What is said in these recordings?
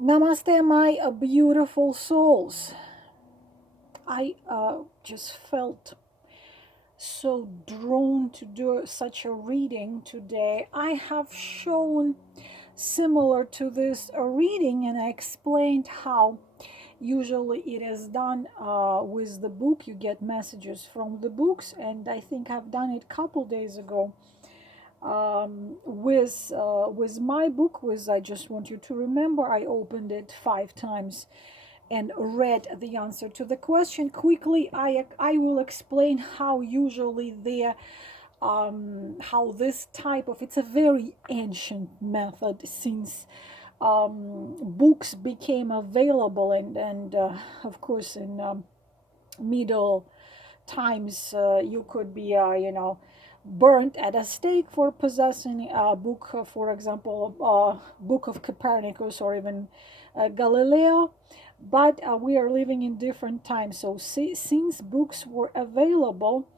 Namaste, my beautiful souls. I just felt so drawn to do such a reading today. I have shown similar to this a reading, and I explained how usually it is done with the book. You get messages from the books, and I think I've done it a couple days ago with my book. With I just want you to remember, I opened it 5 times and read the answer to the question quickly. I will explain how usually how this type of, it's a very ancient method since books became available, and of course in middle times you could be burnt at a stake for possessing a book, for example, book of Copernicus or even Galileo. But we are living in different times. So since books were available,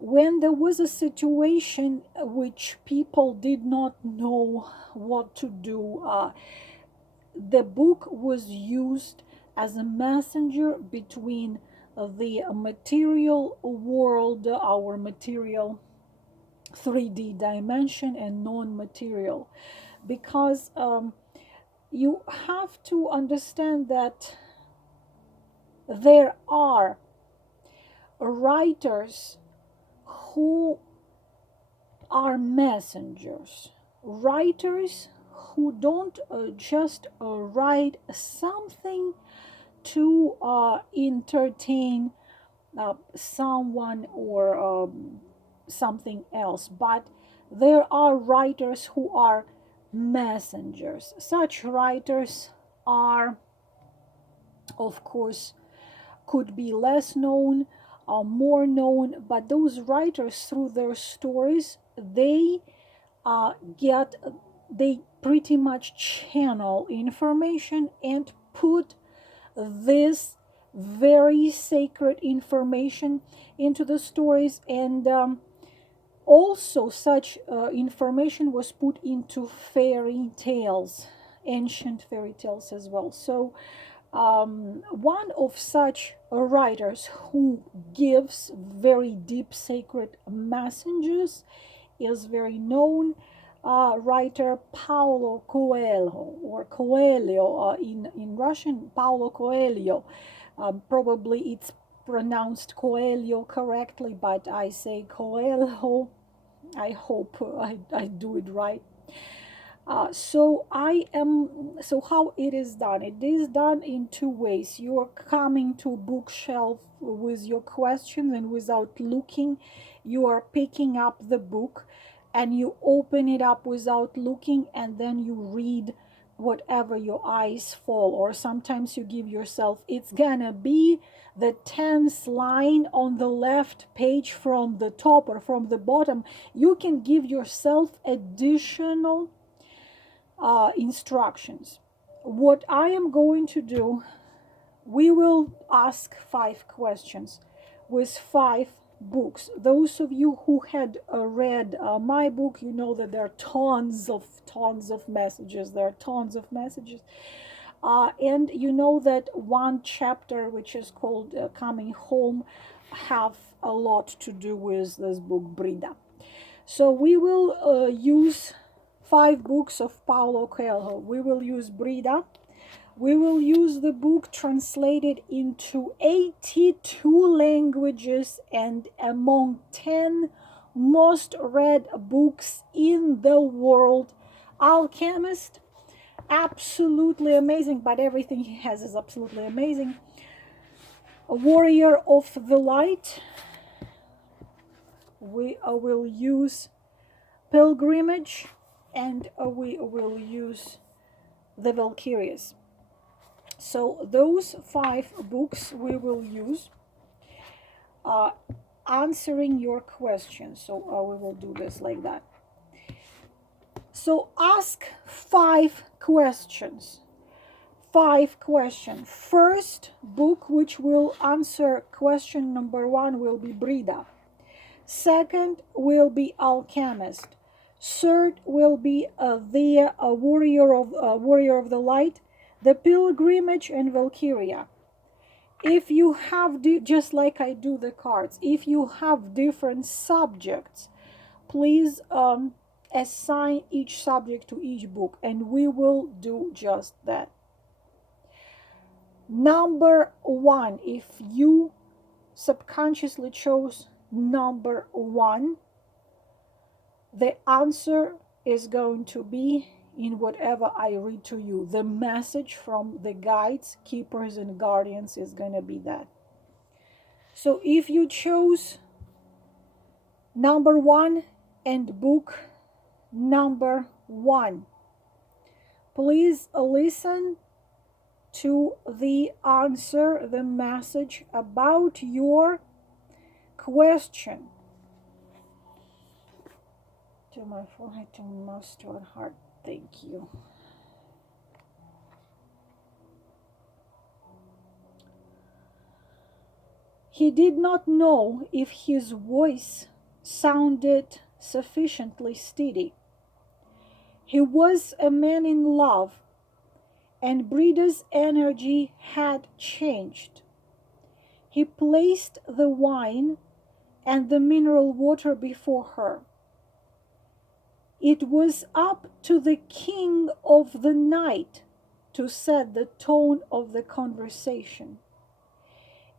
when there was a situation which people did not know what to do, the book was used as a messenger between the material world, our material 3D dimension, and non-material, because you have to understand that there are writers who are messengers, writers who don't just write something to entertain someone or something else, but there are writers who are messengers. Such writers are, of course, could be less known or more known, but those writers, through their stories, get they pretty much channel information and put this very sacred information into the stories. And also such information was put into fairy tales, ancient fairy tales as well. So one of such writers who gives very deep sacred messages is very known writer Paolo Coelho, or Coelho in Russian, Paolo Coelho. Probably it's pronounced Coelho correctly, but I say Coelho. I hope I do it right. So how it is done? It is done in two ways. You are coming to a bookshelf with your questions, and without looking, you are picking up the book and you open it up without looking, and then you read whatever your eyes fall. Or sometimes you give yourself, it's gonna be the 10th line on the left page from the top or from the bottom. You can give yourself additional instructions. What I am going to do, we will ask 5 questions with 5 books. Those of you who had read my book, you know that there are tons of messages. There are tons of messages. And you know that one chapter, which is called Coming Home, have a lot to do with this book, Brida. So we will use 5 books of Paolo Coelho. We will use Brida. We will use the book translated into 82 languages and among 10 most read books in the world. Alchemist, absolutely amazing, but everything he has is absolutely amazing. A Warrior of the Light. We will use Pilgrimage, and we will use the Valkyries. So those 5 books we will use answering your questions. So we will do this like that. So ask 5 questions. 5 questions. First book which will answer question number 1 will be Brida. Second will be Alchemist. Third will be the Warrior of the Light. The pilgrimage and Valkyria. If you have, just like I do the cards, if you have different subjects, please assign each subject to each book, and we will do just that. Number 1, if you subconsciously chose number 1, the answer is going to be in whatever I read to you. The message from the guides, keepers, and guardians is going to be that. So if you chose number 1 and book number 1, please listen to the answer, the message about your question. To my forehead, to my mouth, to my heart. Thank you. He did not know if his voice sounded sufficiently steady. He was a man in love, and Brida's energy had changed. He placed the wine and the mineral water before her. It was up to the king of the night to set the tone of the conversation.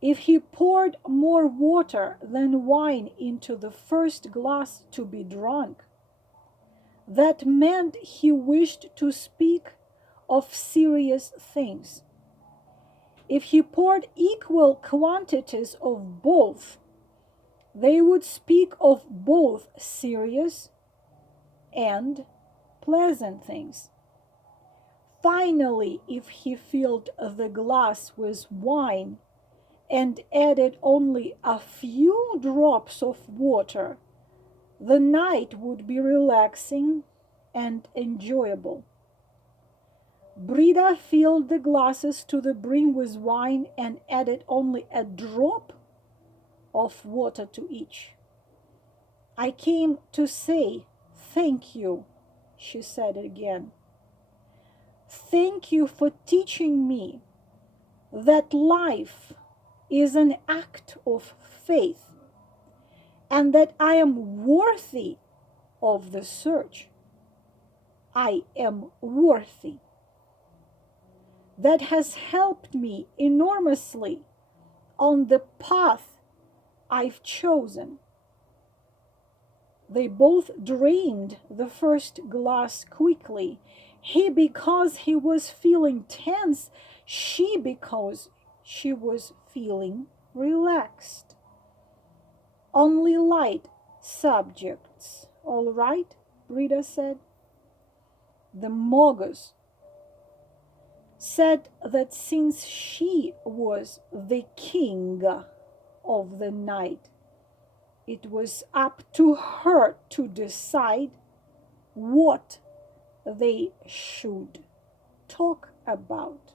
If he poured more water than wine into the first glass to be drunk, that meant he wished to speak of serious things. If he poured equal quantities of both, they would speak of both serious and pleasant things. Finally, if he filled the glass with wine and added only a few drops of water, the night would be relaxing and enjoyable. Brida filled the glasses to the brim with wine and added only a drop of water to each. I came to say thank you, she said again. Thank you for teaching me that life is an act of faith and that I am worthy of the search. I am worthy. That has helped me enormously on the path I've chosen. They both drained the first glass quickly. He because he was feeling tense, she because she was feeling relaxed. Only light subjects, all right, Brida said. The Mogus said that since she was the king of the night, it was up to her to decide what they should talk about.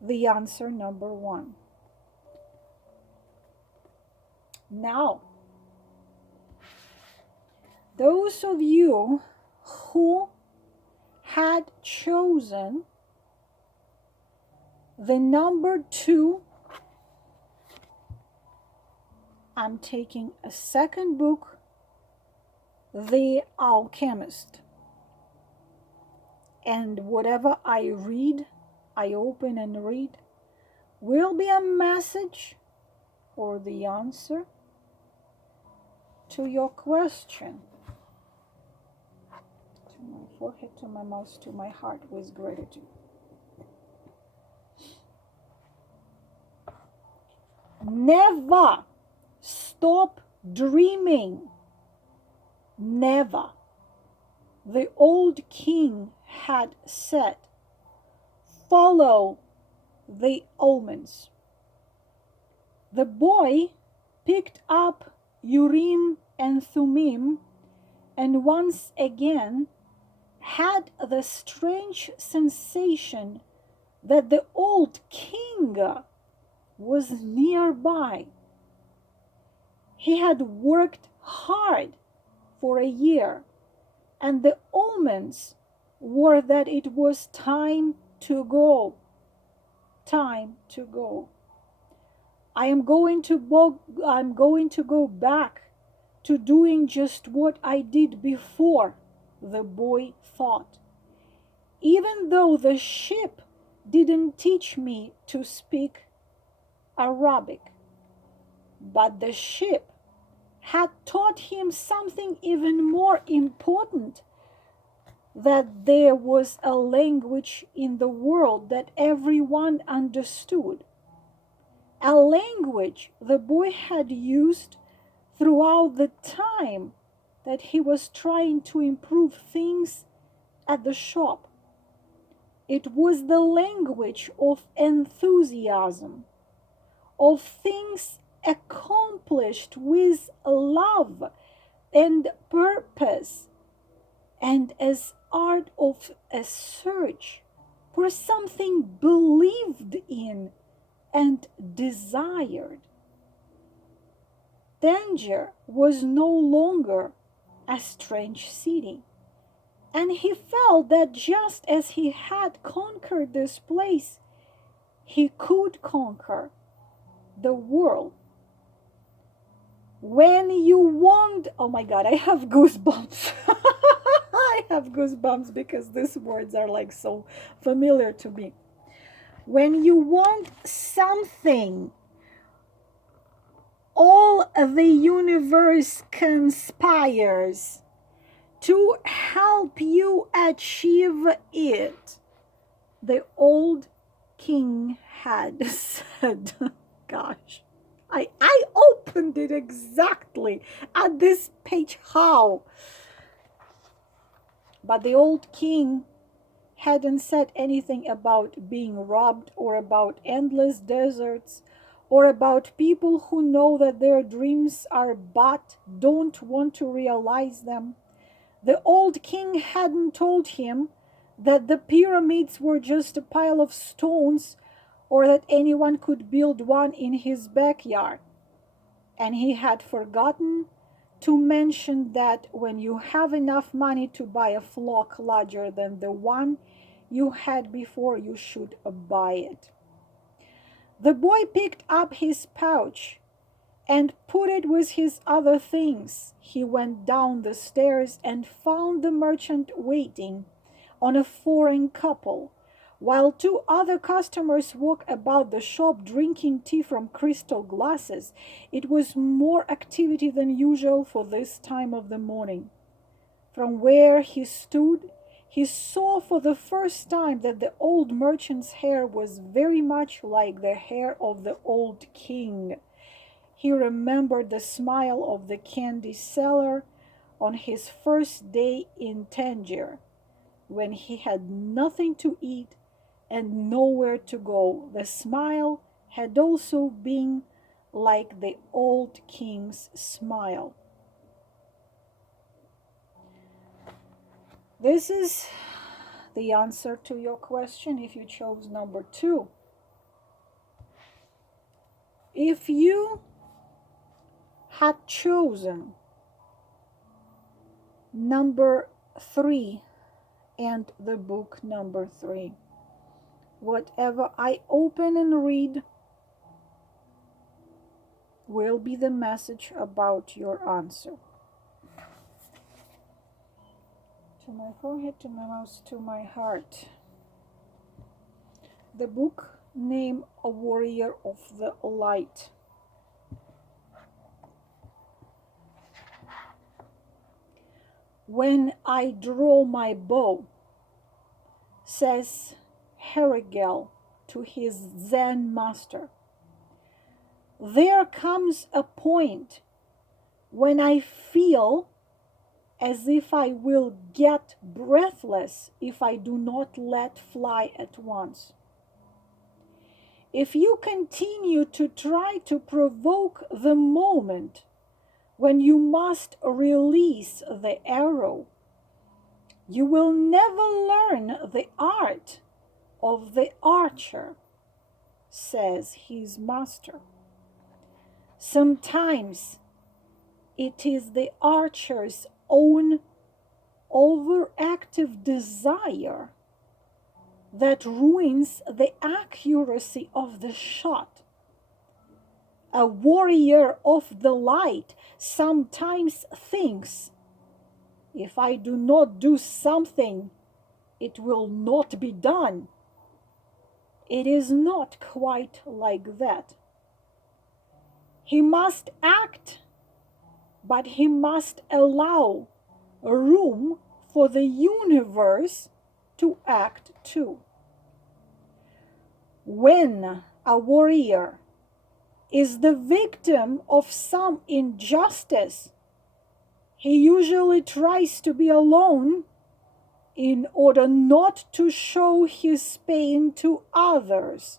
The answer number 1. Now, those of you who had chosen the number 2, I'm taking a second book, The Alchemist. And whatever I read, I open and read, will be a message or the answer to your question. To my forehead, to my mouth, to my heart with gratitude. Never stop dreaming. Never. The old king had said, follow the omens. The boy picked up Urim and Thummim and once again had the strange sensation that the old king was nearby. He had worked hard for a year and the omens were that it was time to go. Time to go. I'm going to go back to doing just what I did before, the boy thought. Even though the ship didn't teach me to speak Arabic, but the ship had taught him something even more important, that there was a language in the world that everyone understood. A language the boy had used throughout the time that he was trying to improve things at the shop. It was the language of enthusiasm, of things accomplished with love and purpose, and as art of a search for something believed in and desired. Tangier was no longer a strange city, and he felt that just as he had conquered this place, he could conquer the world. When you want, oh my God, I have goosebumps. I have goosebumps because these words are like so familiar to me. When you want something, all the universe conspires to help you achieve it, the old king had said. Gosh, I opened it exactly at this page. How? But the old king hadn't said anything about being robbed, or about endless deserts, or about people who know that their dreams are but don't want to realize them. The old king hadn't told him that the pyramids were just a pile of stones, or that anyone could build one in his backyard. And he had forgotten to mention that when you have enough money to buy a flock larger than the one you had before, you should buy it. The boy picked up his pouch and put it with his other things. He went down the stairs and found the merchant waiting on a foreign couple, while two other customers walked about the shop drinking tea from crystal glasses. It was more activity than usual for this time of the morning. From where he stood, he saw for the first time that the old merchant's hair was very much like the hair of the old king. He remembered the smile of the candy seller on his first day in Tangier, when he had nothing to eat and nowhere to go. The smile had also been like the old king's smile. This is the answer to your question if you chose number 2. If you had chosen number 3 and the book number 3, whatever I open and read will be the message about your answer. To my forehead, to my mouth, to my heart. The book name A Warrior of the Light. When I draw my bow, says Herigel to his Zen master, there comes a point when I feel as if I will get breathless if I do not let fly at once. If you continue to try to provoke the moment when you must release the arrow, you will never learn the art of the archer, says his master. Sometimes it is the archer's own overactive desire that ruins the accuracy of the shot. A warrior of the light sometimes thinks, if I do not do something, it will not be done. It is not quite like that. He must act, but he must allow room for the universe to act too. When a warrior is the victim of some injustice, he usually tries to be alone in order not to show his pain to others.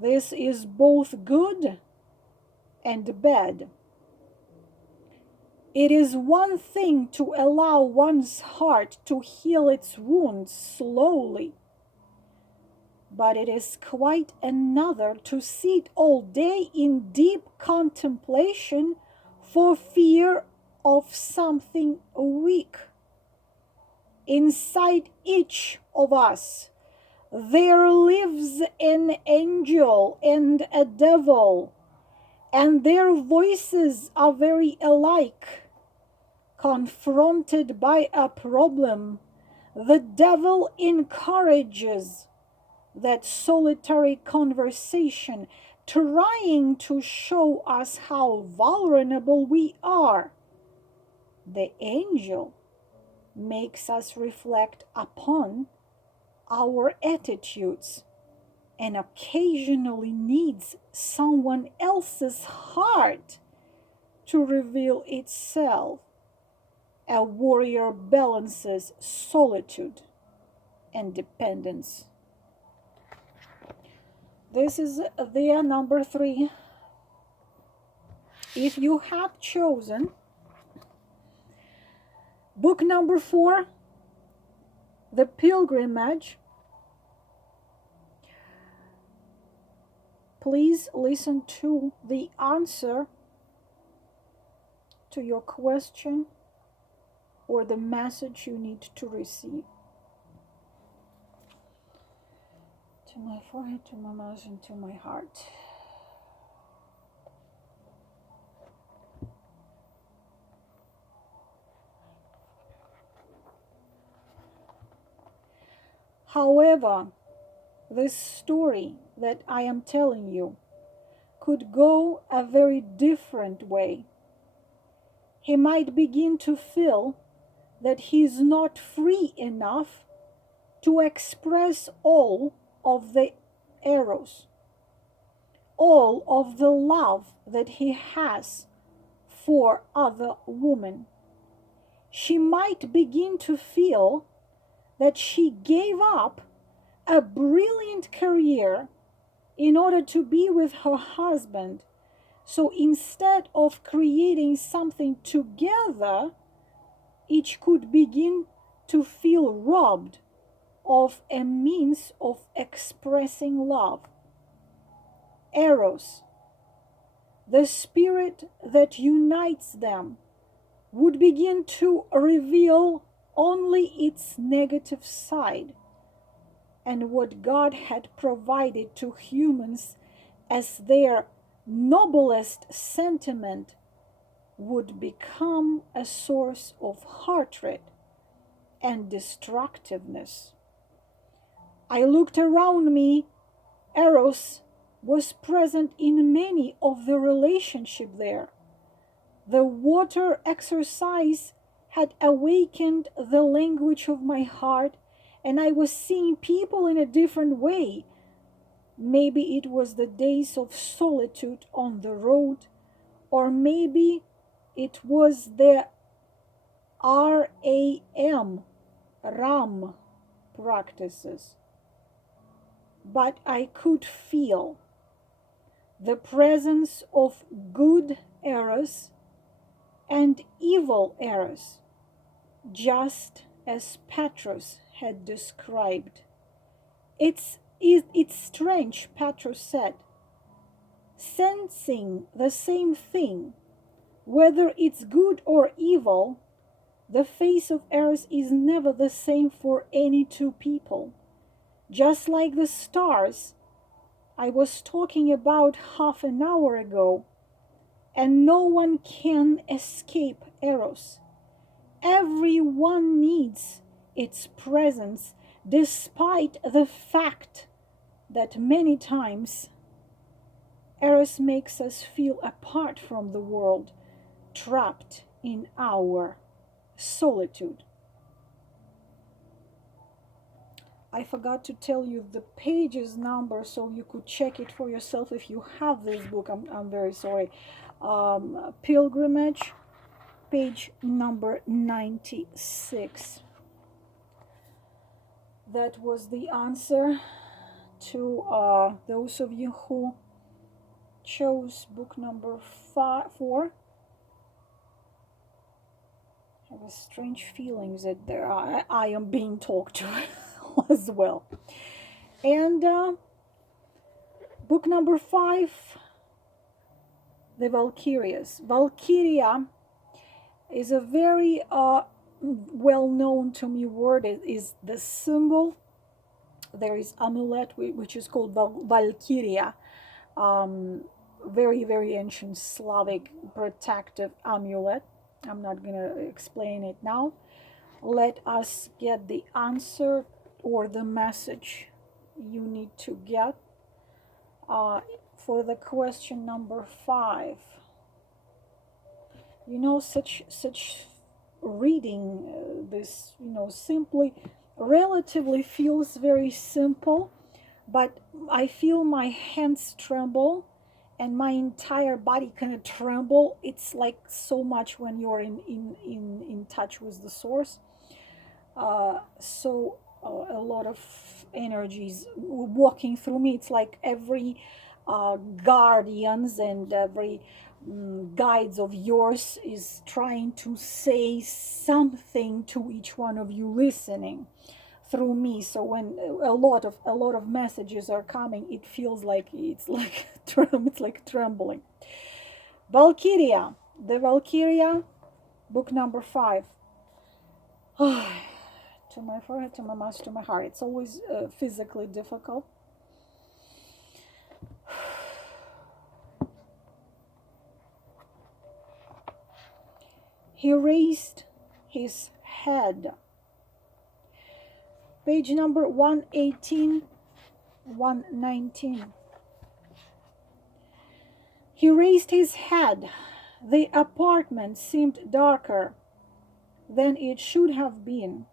This is both good and bad. It is one thing to allow one's heart to heal its wounds slowly, but it is quite another to sit all day in deep contemplation for fear of something weak. Inside each of us, there lives an angel and a devil, and their voices are very alike. Confronted by a problem, the devil encourages that solitary conversation, trying to show us how vulnerable we are. The angel makes us reflect upon our attitudes and occasionally needs someone else's heart to reveal itself. A warrior balances solitude and dependence. This is their number 3. If you have chosen book number 4, The Pilgrimage, please listen to the answer to your question or the message you need to receive. To my forehead, to my mouth, and to my heart. However, this story that I am telling you could go a very different way. He might begin to feel that he is not free enough to express all of the eros, all of the love that he has for other women. She might begin to feel that she gave up a brilliant career in order to be with her husband. So instead of creating something together, each could begin to feel robbed of a means of expressing love. Eros, the spirit that unites them, would begin to reveal only its negative side, and what God had provided to humans as their noblest sentiment would become a source of hatred and destructiveness. I looked around me. Eros was present in many of the relationships there. The water exercise had awakened the language of my heart, and I was seeing people in a different way. Maybe it was the days of solitude on the road, or maybe it was the RAM practices. But I could feel the presence of good Eros and evil Eros, just as Petros had described. It's strange, Petros said, sensing the same thing, whether it's good or evil, The face of Eros is never the same for any two people. Just like the stars I was talking about half an hour ago, and no one can escape Eros. Everyone needs its presence, despite the fact that many times Eros makes us feel apart from the world, trapped in our solitude. I forgot to tell you the pages number so you could check it for yourself if you have this book. I'm very sorry. Pilgrimage, page number 96. That was the answer to those of you who chose book number 4. I have a strange feelings that I am being talked to as well. And book number 5, the Valkyrias. Valkyria is a very well-known to me word. It is the symbol. There is amulet which is called Valkyria. Very, very ancient Slavic protective amulet. I'm not going to explain it now. Let us get the answer or the message you need to get for the question number 5. You know, such reading this, simply relatively feels very simple, but I feel my hands tremble and my entire body kind of tremble. It's like so much when you're in touch with the source. A lot of energies walking through me. It's like every guardians and every guides of yours is trying to say something to each one of you listening through me. So when a lot of messages are coming, it feels like it's like trembling. Valkyria, the Valkyria, book number 5. To my forehead, to my mouth, to my heart. It's always physically difficult. He raised his head. Page number 118, 119. He raised his head. The apartment seemed darker than it should have been.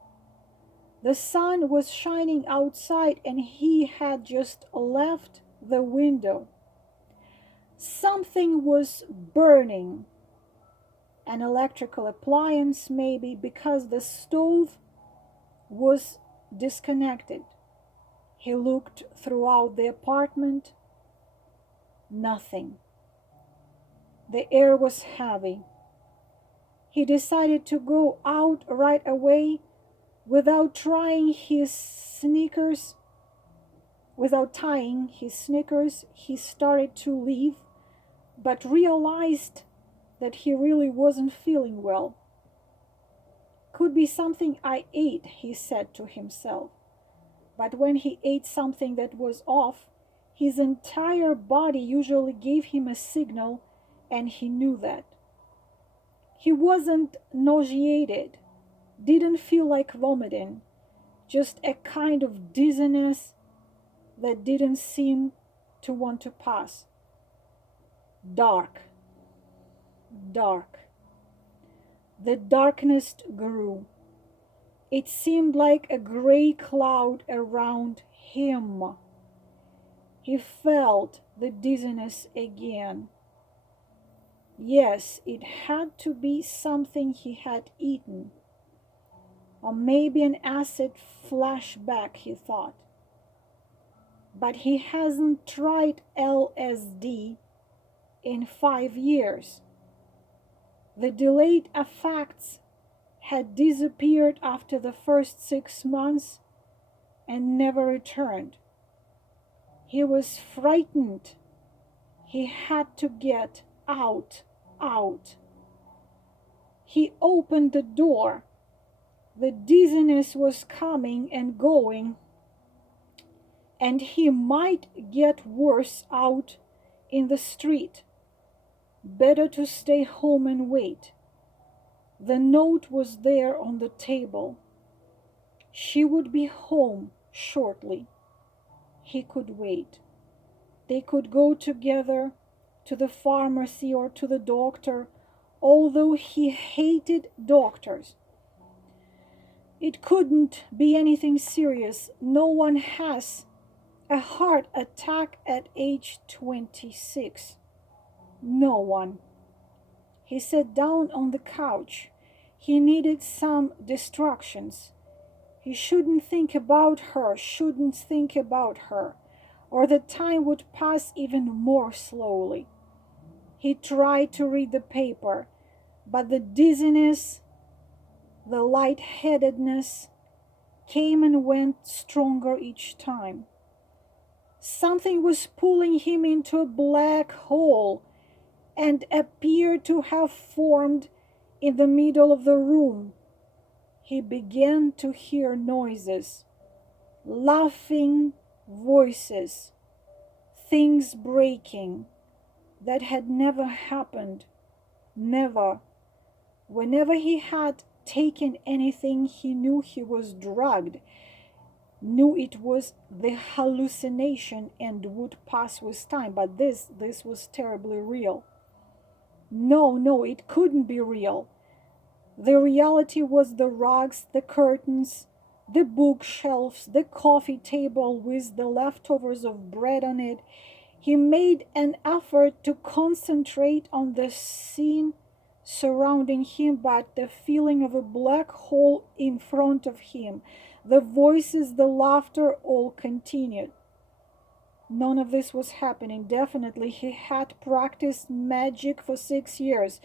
The sun was shining outside and he had just left the window. Something was burning. An electrical appliance, maybe, because the stove was disconnected. He looked throughout the apartment. Nothing. The air was heavy. He decided to go out right away without tying his sneakers. He started to leave, but realized that he really wasn't feeling well. Could be something I ate, he said to himself. But when he ate something that was off, his entire body usually gave him a signal, and he knew that. He wasn't nauseated, didn't feel like vomiting, just a kind of dizziness that didn't seem to want to pass. Dark. The darkness grew. It seemed like a gray cloud around him. He felt the dizziness again. Yes, it had to be something he had eaten. Or maybe an acid flashback, he thought. But he hasn't tried LSD in 5 years. The delayed effects had disappeared after the first 6 months and never returned. He was frightened. He had to get out. He opened the door The dizziness was coming and going, and he might get worse out in the street. Better to stay home and wait. The note was there on the table. She would be home shortly. He could wait. They could go together to the pharmacy or to the doctor, although he hated doctors. It couldn't be anything serious. No one has a heart attack at age 26. No one. He sat down on the couch. He needed some distractions. He shouldn't think about her, or the time would pass even more slowly. He tried to read the paper, but the dizziness, the lightheadedness came and went stronger each time. Something was pulling him into a black hole and appeared to have formed in the middle of the room. He began to hear noises, laughing voices, things breaking that had never happened. Never. Whenever he had taken anything, he knew he was drugged, knew it was the hallucination and would pass with time. But this was terribly real. No, it couldn't be real. The reality was the rugs, the curtains, the bookshelves, the coffee table with the leftovers of bread on it. He made an effort to concentrate on the scene surrounding him, but the feeling of a black hole in front of him, the voices, the laughter, all continued. None of this was happening. Definitely, he had practiced magic for 6 years,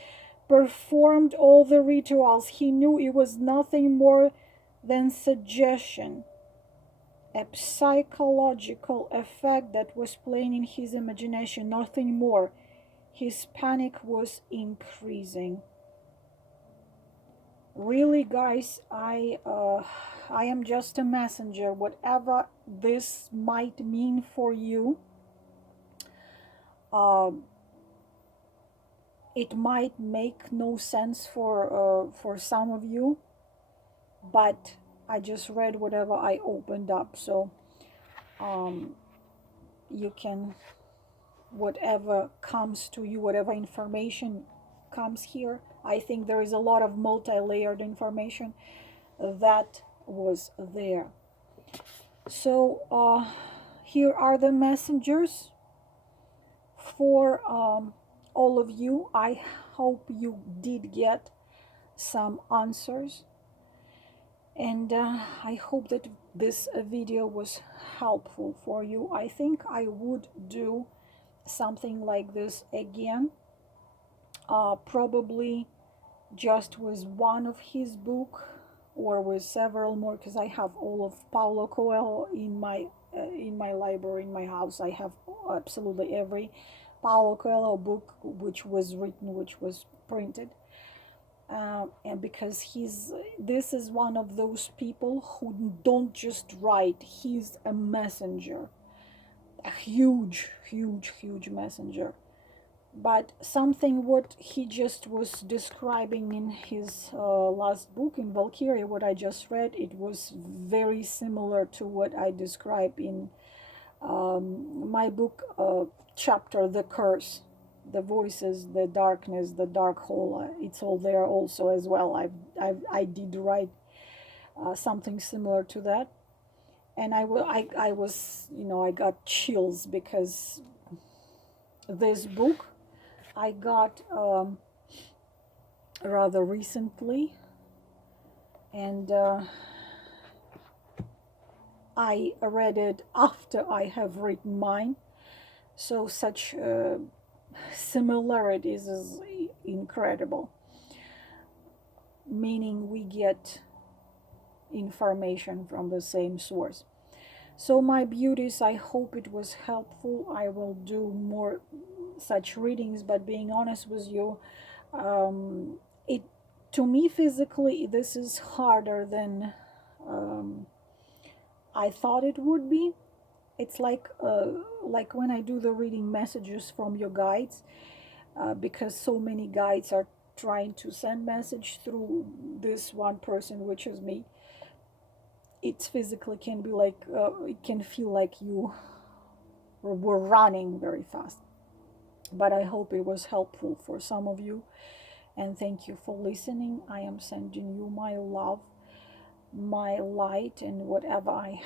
performed all the rituals. He knew it was nothing more than suggestion, a psychological effect that was playing in his imagination, nothing more. His panic was increasing. Really, guys, I am just a messenger. Whatever this might mean for you, it might make no sense for some of you, but I just read whatever I opened up, so you can, whatever comes to you, whatever information comes here. I think there is a lot of multi-layered information that was there. So here are the messengers for all of you. I hope you did get some answers, and I hope that this video was helpful for you. I think I would do something like this again, probably just with one of his book or with several more, because I have all of Paolo Coelho in my library in my house. I have absolutely every Paolo Coelho book which was written, which was printed, and because this is one of those people who don't just write. He's a messenger, a huge messenger. But something what he just was describing in his last book, in Valkyria, what I just read, it was very similar to what I describe in my book chapter, The Curse, the voices, the darkness, the dark hole. It's all there also as well. I did write something similar to that, and I was, I got chills because this book I got rather recently, and I read it after I have written mine, so such similarities is incredible, meaning we get information from the same source. So my beauties, I hope it was helpful. I will do more such readings, but being honest with you, it To me, physically, this is harder than um, I thought it would be. It's like when I do the reading messages from your guides, because so many guides are trying to send message through this one person, which is me. It's physically can be like it can feel like you were running very fast. But I hope it was helpful for some of you, and thank you for listening. I am sending you my love, my light, and whatever I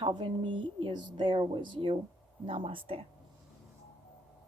have in me is there with you. Namaste.